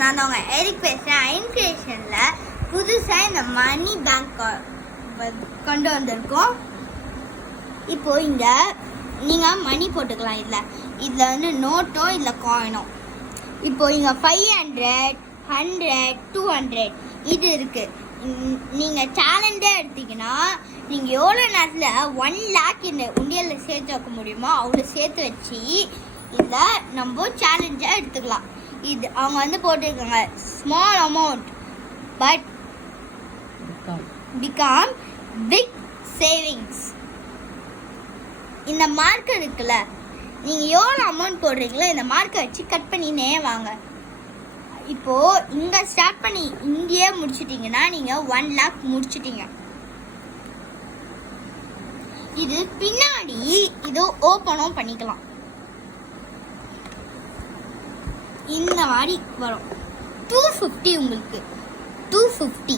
நான் தான் உங்கள் எரிக் பேசுகிறேன். ஐன்கிரியேஷனில் புதுசாக இந்த மணி பேங்க் கொண்டு வந்திருக்கோம். இப்போது இங்கே நீங்கள் மணி போட்டுக்கலாம். இதில் வந்து நோட்டோ இல்லை காயினோ. இப்போது இங்கே 500, 100, 200 இது இருக்குது. நீங்கள் சேலஞ்சே எடுத்தீங்கன்னா நீங்கள் எவ்வளோ நேரத்தில் 1 lakh இந்த உண்டியலில் சேர்த்து வைக்க முடியுமோ அவ்வளோ சேர்த்து வச்சு இதில் நம்ம சேலஞ்சாக எடுத்துக்கலாம். இது அவங்க வந்து போட்டிருக்காங்க small amount but become big savings. இந்த மார்க் இருக்குல்ல, நீங்கள் எவ்வளோ அமௌண்ட் போடுறீங்களோ இந்த மார்க்கை வச்சு கட் பண்ணினே வாங்க. இப்போது இங்கே ஸ்டார்ட் பண்ணி இங்கேயே முடிச்சிட்டிங்கன்னா நீங்கள் 1 lakh முடிச்சிட்டிங்க. இது பின்னாடி இது ஓப்பனும் பண்ணிக்கலாம். இந்த மாதிரி வரும் 250. உங்களுக்கு 250